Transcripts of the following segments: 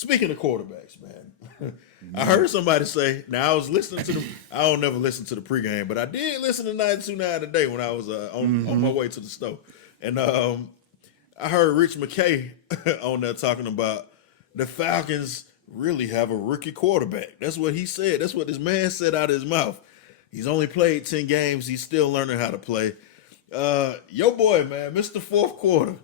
Speaking of quarterbacks, man, I heard somebody say. Now I was listening to the. I don't never listen to the pregame, but I did listen to 92.9 today when I was on my way to the store, and I heard Rich McKay on there talking about the Falcons really have a rookie quarterback. That's what he said. That's what this man said out of his mouth. He's only played 10 games. He's still learning how to play. Your boy, man, Mr. Fourth Quarter,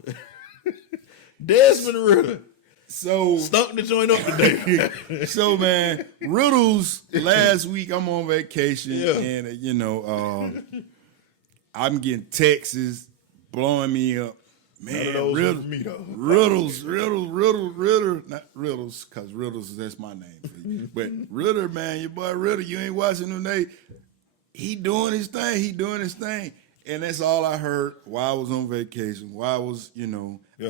Desmond Ritter. So stunk the joint up today. So man, Riddles last week I'm on vacation and I'm getting texts blowing me up. Man, Riddles, not Riddles, cause Riddles that's my name for you. But Ritter, man, your boy Ritter, you ain't watching him today. He doing his thing. And that's all I heard while I was on vacation, while I was,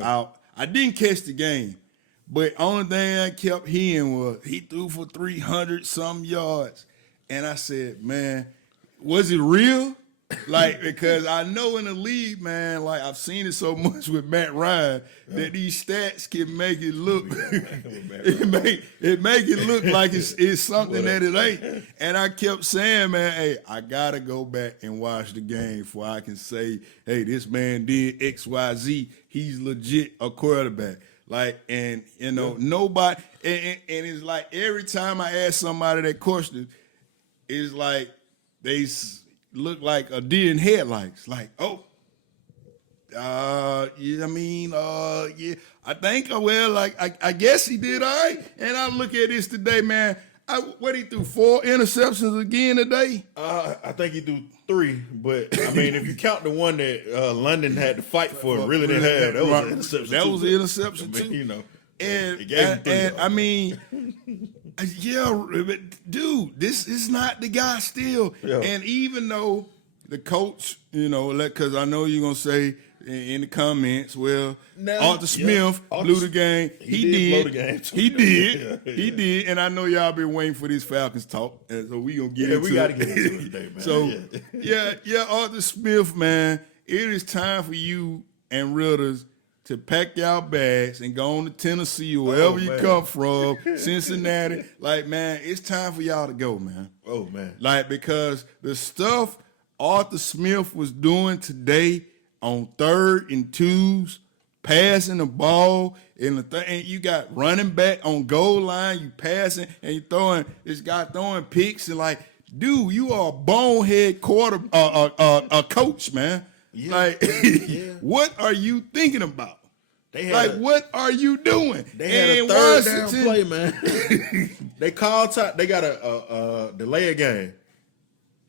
out. I didn't catch the game. But only thing I kept hearing was he threw for 300-some yards. And I said, man, was it real? Like, because I know in the league, man, like I've seen it so much with Matt Ryan that these stats can make it look it make it look like it's something that it ain't. And I kept saying, man, hey, I gotta go back and watch the game before I can say, hey, this man did XYZ. He's legit a quarterback. Like, and nobody, and it's like every time I ask somebody that question, it's like they look like a deer in headlights. Like, I think, I guess he did all right. And I look at this today, man. What he threw 4 interceptions again today? I think he threw 3, but I mean, if you count the one that London had to fight for, really didn't have, that was an interception. That was an interception too. I mean, dude, this is not the guy still. Yeah. And even though the coach, because I know you're gonna say in the comments, well, Arthur Smith blew the game. He did blow the game too. He did. He did. And I know y'all been waiting for this Falcons talk, and so we gonna get into it. We gotta get into it today, man. So Arthur Smith, man, it is time for you and Ritters to pack y'all bags and go on to Tennessee or wherever you come from, Cincinnati. Like, man, it's time for y'all to go, man. Oh, man. Like, because the stuff Arthur Smith was doing today on 3rd and 2s, passing the ball, and you got running back on goal line, you passing, and you throwing, this guy throwing picks, and like, dude, you are a bonehead coach, man. Yeah. Like, what are you thinking about? What are you doing? They had a 3rd down play, man. They called time. They got a delay a game,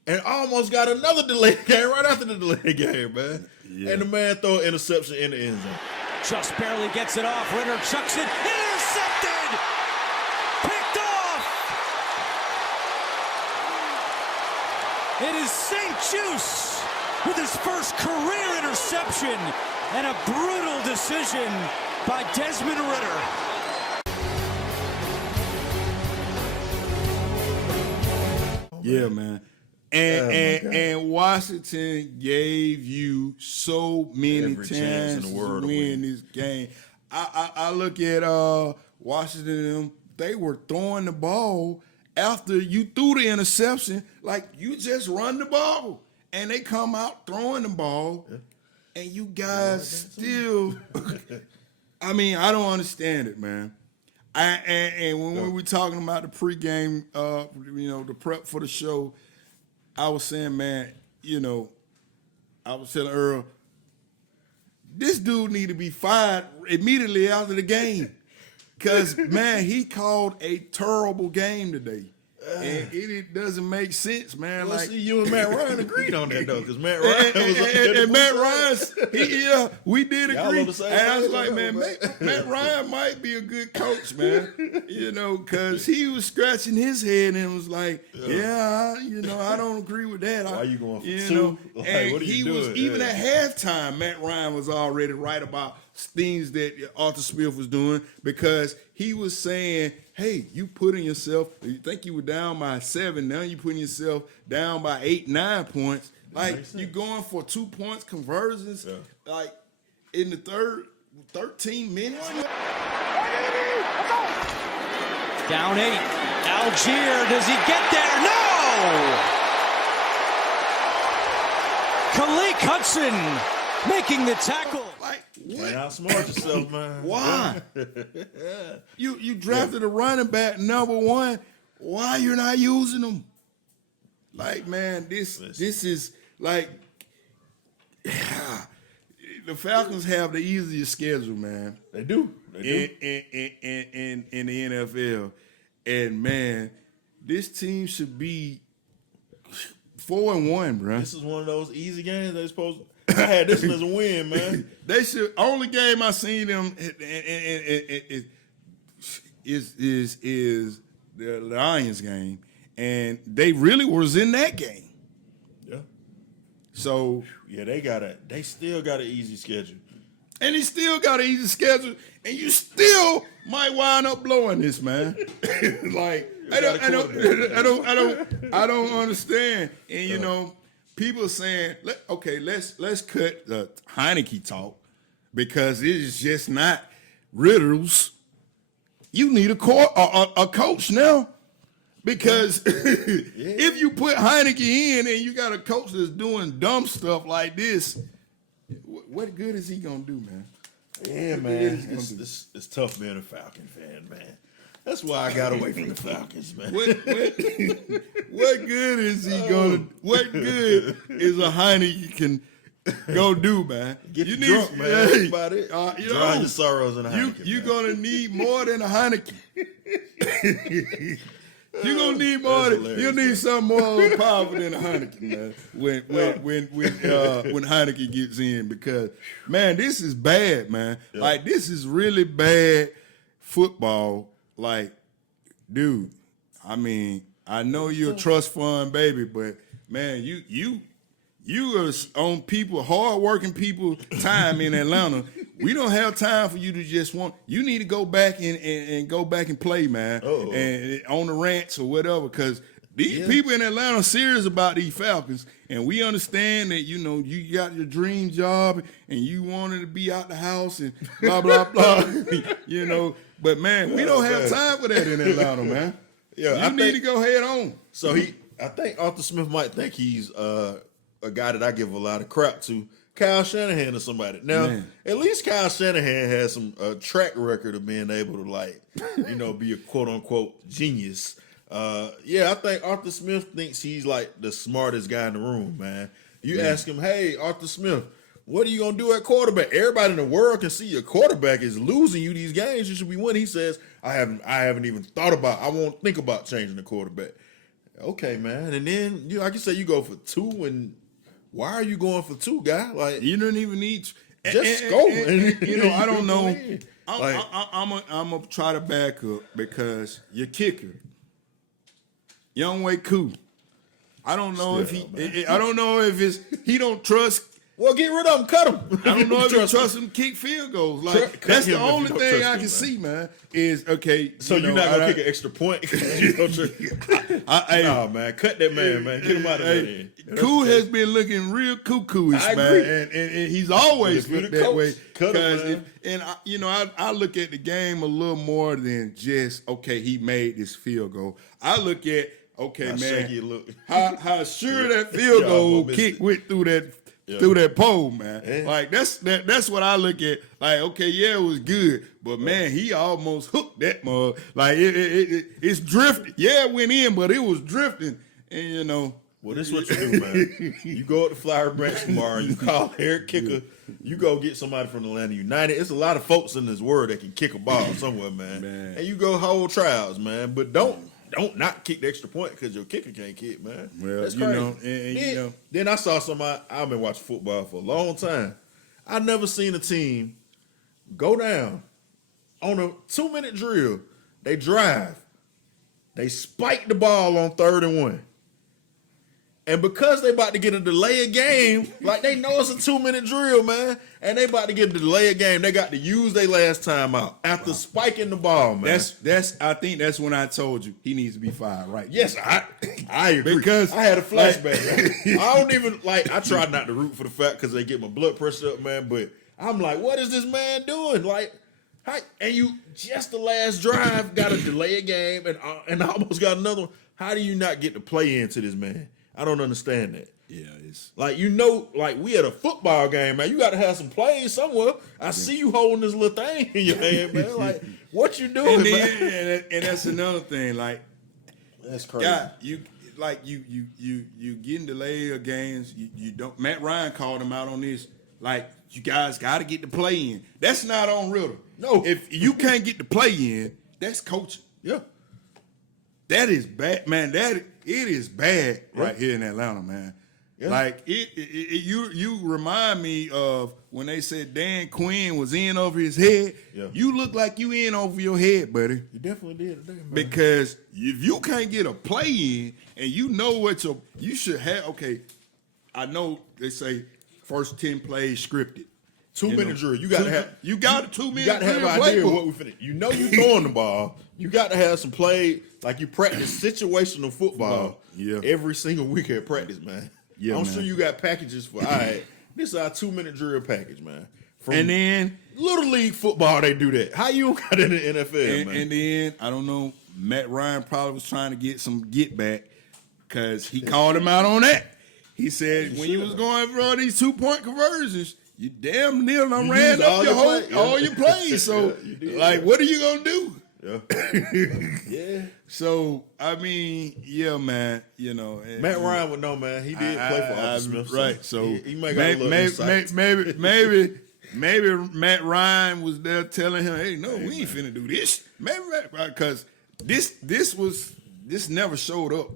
and almost got another delay game right after the delay game, man. Yeah. And the man throw an interception in the end zone. Just barely gets it off. Ritter chucks it. Intercepted! Picked off! It is St. Juice with his first career interception and a brutal decision by Desmond Ritter. Yeah, man. And Washington gave you so many chances to win this game. I look at Washington, they were throwing the ball after you threw the interception, like you just run the ball. And they come out throwing the ball, and you guys still, I mean, I don't understand it, man. And when we were talking about the pregame, the prep for the show, I was saying, man, I was telling Earl, this dude need to be fired immediately after the game. Because, man, he called a terrible game today. And it doesn't make sense, man. Well, see, you and Matt Ryan agreed on that, though, because Matt Ryan was and Matt Ryan, we did agree. And I was like, man, Matt Ryan might be a good coach, man. Because he was scratching his head and was like, I don't agree with that. Why are you going for 2? Like, and what are you doing? Even at halftime, Matt Ryan was already right about things that Arthur Smith was doing, because he was saying, hey, you think you were down by 7, now you putting yourself down by 8, 9 points. Like, you going for 2 points conversions, like in the 13 minutes. Down 8. Algier, does he get there? No! Kalik Hudson making the tackle. Like, what? Man, outsmart yourself, man. Why? You drafted a running back #1. Why you're not using them? Like, man, this is like the Falcons have the easiest schedule, man. They do. In the NFL. And man, this team should be 4-1, bro. This is one of those easy games they supposed to. I had this one as a win, man. They should. Only game I seen them is the Lions game, and they really was in that game. Yeah. So yeah, they still got an easy schedule. And he still got an easy schedule, and you still might wind up blowing this, man. Like I don't understand. And you know, people are saying, let's cut the Heineke talk because it is just not riddles. You need a coach now. Because if you put Heineke in and you got a coach that's doing dumb stuff like this, what good is he gonna do, man? Yeah, man. It's tough being a Falcon fan, man. That's why I got away from the Falcons, man. What good is he gonna? What good is a Heineke can go do, man? Get you drunk, man. That's about it. Drown your sorrows in a Heineke. You're gonna need more than a Heineke. You're gonna need more. You need something more powerful than a Heineke, man. When Heineke gets in, because man, this is bad, man. Yeah. Like this is really bad football. Like, dude, I mean, I know you're a trust fund baby, but man, you are on people, hardworking people time in Atlanta. We don't have time for you to just you need to go back and go back and play, man. Uh-oh. And on the ranch or whatever, because these people in Atlanta are serious about these Falcons, and we understand that, you know, you got your dream job and you wanted to be out the house and blah, blah, blah, you know. But, man, we don't have time for that in Atlanta, man. Yeah, you need to go head on. So I think Arthur Smith might think he's a guy that I give a lot of crap to. Kyle Shanahan or somebody. Now, at least Kyle Shanahan has some track record of being able to, like, you know, be a quote-unquote genius. I think Arthur Smith thinks he's, like, the smartest guy in the room, man. You ask him, hey, Arthur Smith, what are you going to do at quarterback? Everybody in the world can see your quarterback is losing you these games. You should be winning. He says, I haven't even thought about, I won't think about changing the quarterback. Okay, man. And then, you know, like you say, you go for 2 and why are you going for 2, guy? Like, you don't even need just go. You know, I don't know. I'm gonna try to back up because your kicker, Younghoe Koo. I don't know if he don't trust. Well, get rid of him. Cut him. I don't know if you trust him to kick field goals. Like that's the only thing I can see, man. Is okay. So you're not gonna kick an extra point? No, man. Cut that man, man. Get him out of there. Koo has been looking real cuckoo-ish, man, and he's always looked that way. Because I look at the game a little more than just he made this field goal. I look at how sure that field goal kick went through that. Yeah. Through that pole, man. Yeah. Like that's what I look at. Like, it was good, but man, he almost hooked that mug. Like it's drifting. Yeah, it went in, but it was drifting. And you know. Well, this is what you do, man. You go up to Flower Branch tomorrow, you call Eric Kicker, you go get somebody from Atlanta United. It's a lot of folks in this world that can kick a ball somewhere, man. And you go hold trials, man. But don't not kick the extra point because your kicker can't kick, man. Well, that's crazy. Then I saw somebody. I've been watching football for a long time. I've never seen a team go down on a 2-minute drill. They drive. They spike the ball on 3rd and 1. And because they about to get a delay of game, like they know it's a 2-minute drill, man, and they about to get a delay of game, they got to use their last time out after spiking the ball, man. I think that's when I told you he needs to be fired, right? Yes, I agree. Because I had a flashback. I don't even I try not to root for the fact because they get my blood pressure up, man, but I'm like, what is this man doing? Like, And you just the last drive got to delay a game and almost got another one. How do you not get to play into this, man? I don't understand that. Yeah, it's like like we at a football game, man. You got to have some plays somewhere. I see you holding this little thing in your hand, man. Like, what you doing, man? And that's another thing. Like, that's crazy. God, you getting delayed of games. You don't. Matt Ryan called him out on this. Like, you guys got to get the play in. That's not on Ritter. No, if you can't get the play in, that's coaching. Yeah, that is bad, man. It is bad right here in Atlanta, man. Yeah. Like you remind me of when they said Dan Quinn was in over his head. Yeah. You look like you in over your head, buddy. You definitely did today, man. Because if you can't get a play in and you know what you should have. Okay, I know they say first 10 plays scripted. 2-minute drill. You got to have. You got a 2 minute. You got to have an idea of what we finna. You know you throwing the ball. You got to have some play. Like you practice situational football. Yeah. Every single week at practice, man. Yeah, I'm sure you got packages for. All right, this is our 2-minute drill package, man. And then Little League football, they do that. How you got in the NFL, man? And then I don't know. Matt Ryan probably was trying to get some get back because he called him out on that. He said when you was going for all these 2-point conversions, you damn near done ran up all your plays. So like, what are you gonna do? Yeah. Yeah. So I mean, yeah, man. You know, Matt Ryan would know, man. He did play for Arthur Smith, right? So he may got a little insight. Maybe Matt Ryan was there telling him, "Hey, no, we ain't finna do this." Maybe because this never showed up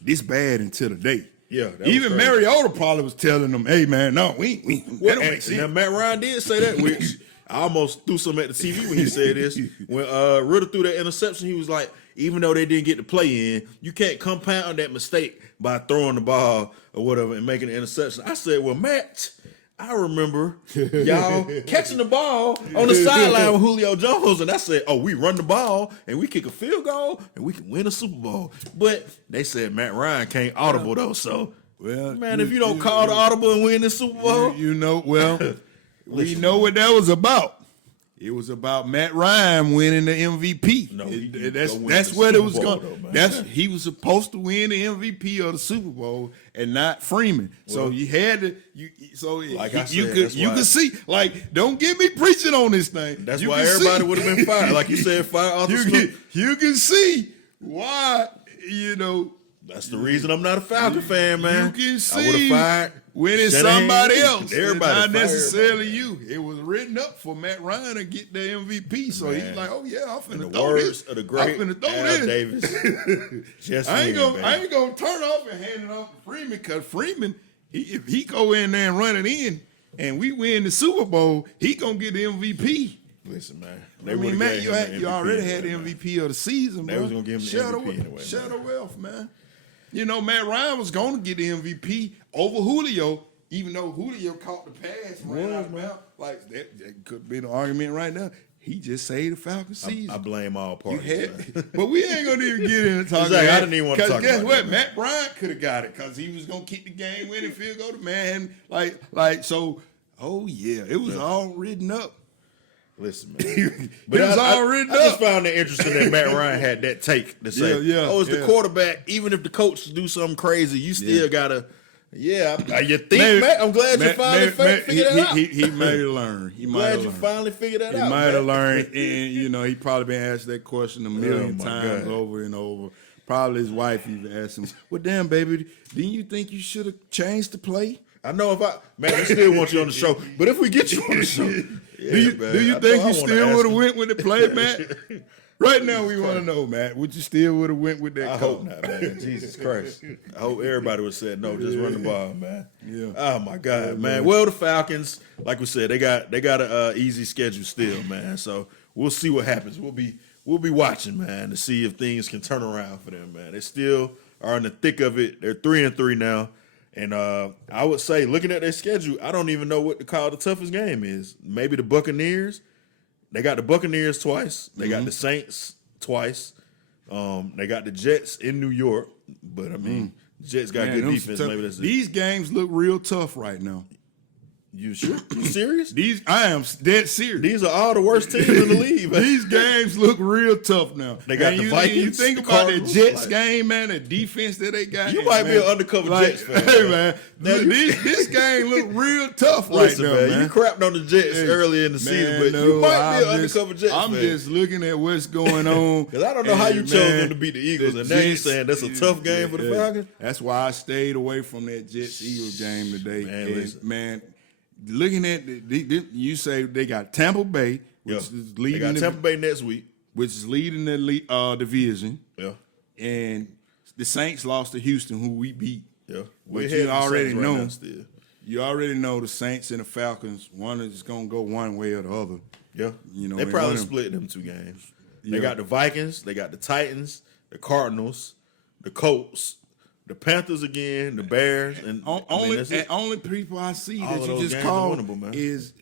this bad until today. Yeah, even Mariota probably was telling them, "Hey, man, no, we that don't make sense." Now Matt Ryan did say that, which I almost threw some at the TV when he said this. When Ritter threw that interception, he was like, even though they didn't get to play in, you can't compound that mistake by throwing the ball or whatever and making an interception. I said, well, Matt, I remember y'all catching the ball on the sideline with Julio Jones, and I said, oh, we run the ball and we kick a field goal and we can win a Super Bowl. But they said Matt Ryan can't audible though, so man, if you don't call the audible and win the Super Bowl, we know what that was about. It was about Matt Ryan winning the MVP. No, that's what it was going. He was supposed to win the MVP of the Super Bowl and not Freeman. Well, so you had to. You could see. Like, don't get me preaching on this thing. That's why everybody would have been fired. Like you said, fire Arthur Smith. You can see why. That's the reason I'm not a Falcon fan, man. You can see. I would have fired. When it's somebody else, everybody not necessarily you. It was written up for Matt Ryan to get the MVP, so he's like, "Oh yeah, I'm finna throw this." Of the great Al Davis. I ain't gonna turn off and hand it off to Freeman because Freeman, if he go in there and run it in, and we win the Super Bowl, he gonna get the MVP. Listen, man. Matt, you already had the MVP of the season, bro. They was gonna give him the MVP anyway. Shut up, Wealth, man. Matt Ryan was going to get the MVP over Julio, even though Julio caught the pass and ran out of bounds. Like, that could be an argument right now. He just saved the Falcons season. I blame all parties. But we ain't going to even get into talking about that. I didn't even want to talk about that. Because guess what? Matt Bryant could have got it because he was going to kick the game-winning field goal to man. Oh, yeah, it was all written up. Listen, man. But it was all written up. I just found it interesting that Matt Ryan had that take to say, the quarterback, even if the coach do something crazy, you still got to, you think, Matt? I'm glad you finally figured that out. He might have learned. You finally figured that out. He might have learned, and, he probably been asked that question a million times over and over. Probably his wife even asked him, well, damn, baby, didn't you think you should have changed the play? I know I still want you on the show, but if we get you on the show, do you think you still would have went with the play, Matt? Right now, we want to know, Matt. Would you still would have went with that? I hope not, man. Jesus Christ! I hope everybody would have said no. Just run the ball, man. Yeah. Oh my God, man. Well, the Falcons, like we said, they got an easy schedule still, man. So we'll see what happens. We'll be watching, man, to see if things can turn around for them, man. They still are in the thick of it. They're 3-3 now. And I would say, looking at their schedule, I don't even know what to call the toughest game is. Maybe the Buccaneers. They got the Buccaneers twice. They got the Saints twice. They got the Jets in New York. But, I mean, Jets got good defense. Maybe that's it. These games look real tough right now. You sure? You serious? I am dead serious. These are all the worst teams in the league, man. These games look real tough now. They got the Vikings. You think the about the Cardinals, Jets game, man, the defense that they got. You might be an undercover Jets fan. Hey, man, this game look real tough Listen, right now, man. You crapped on the Jets early in the season, but you might be an undercover Jets fan. I'm just looking at what's going on. Because I don't know how you chose them to beat the Eagles, and now you're saying that's a tough game for the Falcons? That's why I stayed away from that Jets-Eagles game today. Man, Looking at you say they got Tampa Bay, which is leading. They got Tampa Bay next week, which is leading the division. Yeah, and the Saints lost to Houston, who we beat. Yeah, but you already know. You already know the Saints and the Falcons. One is gonna go one way or the other. Yeah, you know they probably split them two games. They got the Vikings, they got the Titans, the Cardinals, the Colts. The Panthers again, the Bears, and only people I see that you just called is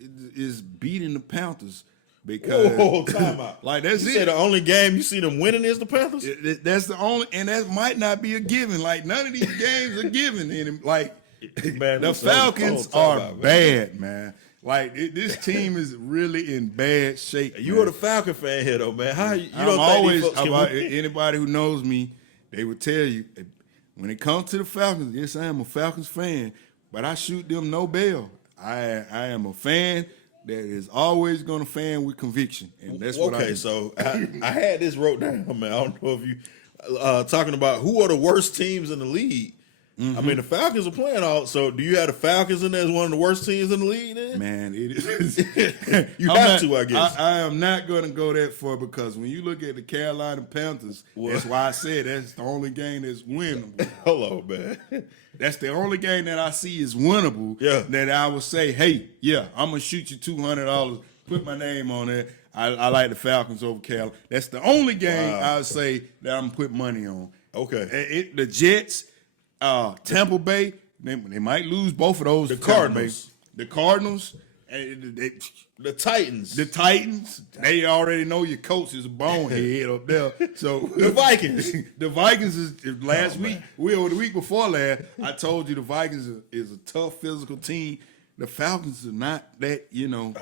beating the Panthers because time out. Like that's you it. Say the only game you see them winning is the Panthers. That's the only, and that might not be a given. Like none of these games are given. Like man, the Falcons are bad, man. Like this team is really in bad shape. You are the Falcon fan here, though, man. How you I'm don't always think about anybody who knows me, they would tell you. When it comes to the Falcons, yes, I am a Falcons fan, but I shoot them no bail. I am a fan that is always going to fan with conviction, and that's what I do. So I had this wrote down, man. I don't know if you talking about who are the worst teams in the league. Mm-hmm. I mean, the Falcons are playing all. So, do you have the Falcons in there as one of the worst teams in the league? Then, man, it is. You have to, I guess. I am not going to go that far because when you look at the Carolina Panthers, that's why I said that's the only game that's winnable. Hello, man. That's the only game that I see is winnable. Yeah. That I would say, hey, I'm gonna shoot you $200. Put my name on it. I like the Falcons over Carolina. That's the only game I would say that I'm gonna put money on. Okay. The Jets. Tampa Bay, they might lose both of those. The Cardinals, the Titans, They already know your coach is a bonehead up there. So the Vikings, is last week. The week before last, I told you the Vikings is a tough physical team. The Falcons are not that.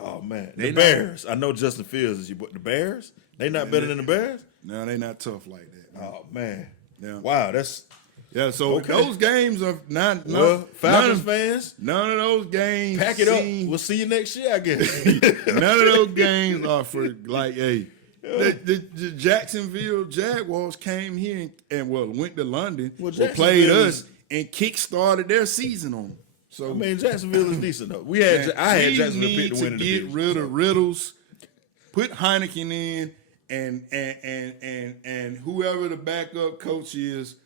Oh man, the Bears. I know Justin Fields is you, but the Bears, they not better than the Bears. No, they not tough like that. Oh man, yeah. Wow, that's. Yeah, so those games are not Falcons fans. None of those games. Pack it up. We'll see you next year, I guess. None of those games are for the Jacksonville Jaguars came here and went to London, played us, and kick-started their season on them. So I mean, Jacksonville is decent though. I had Jacksonville pick to win the division. Get rid of Riddles, put Heineken in, and whoever the backup coach is.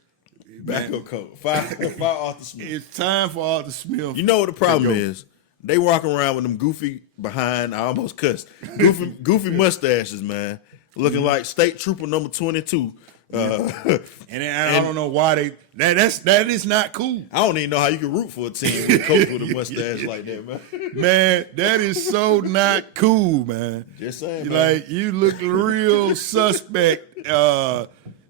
Backup coach. Fire Arthur Smith. It's time for Arthur Smith. You know what the problem is? They walking around with them goofy behind. I almost cussed. Goofy mustaches, man. Looking like State Trooper number 22. And I don't know why that is not cool. I don't even know how you can root for a team with a coach with a mustache like that, man. Man, that is so not cool, man. Just saying, man. Like you look real suspect.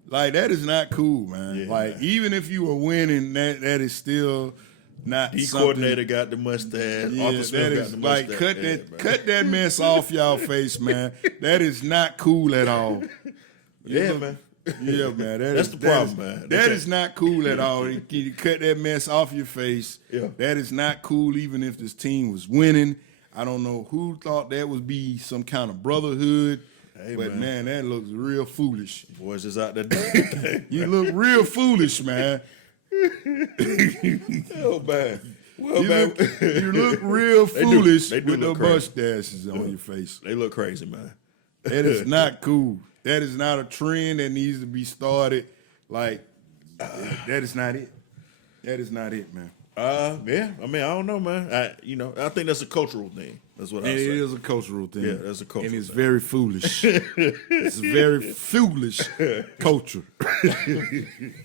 Like that is not cool, man. Yeah, like man. Even if you were winning, that is still not. The coordinator got the mustache. Yeah, Arthur Smith got the mustache. Like cut that mess off y'all face, man. That is not cool at all. Man. Yeah, man. That's the problem, man. That is not cool at all. You cut that mess off your face. Yeah. That is not cool. Even if this team was winning, I don't know who thought that would be some kind of brotherhood. Hey, but man, that looks real foolish. Boys just out there. You look real foolish, man. Oh, man. Well, you look real foolish they do with look the crazy. mustaches on your face. They look crazy, man. That is not cool. That is not a trend that needs to be started. Like, that is not it. That is not it, man. Yeah. I mean, I don't know, man. I think that's a cultural thing. That's what I say. It is a cultural thing. Yeah, that's a cultural And it's thing. very foolish. It's very foolish culture.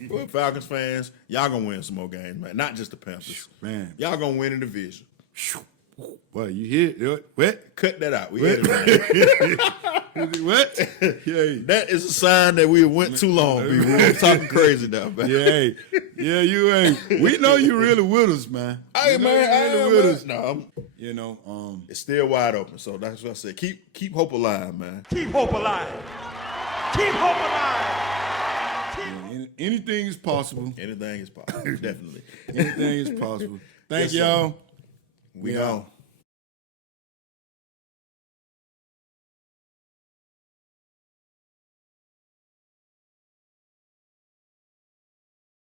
Well, Falcons fans, y'all gonna win some more games, man. Not just the Panthers. Man. Y'all gonna win the division. Well, you hear it. What? Cut that out. We had it. What? Yeah. That is a sign that we went too long. We're talking crazy now, man. Yeah, you ain't. We know you really with us, man. Hey, We know man, you I really am, with us. No, You know, it's still wide open. So that's what I said. Keep hope alive, man. Keep hope alive. Keep hope alive. anything is possible. Anything is possible. Definitely. Anything is possible. Thank Yes, sir. y'all. We out.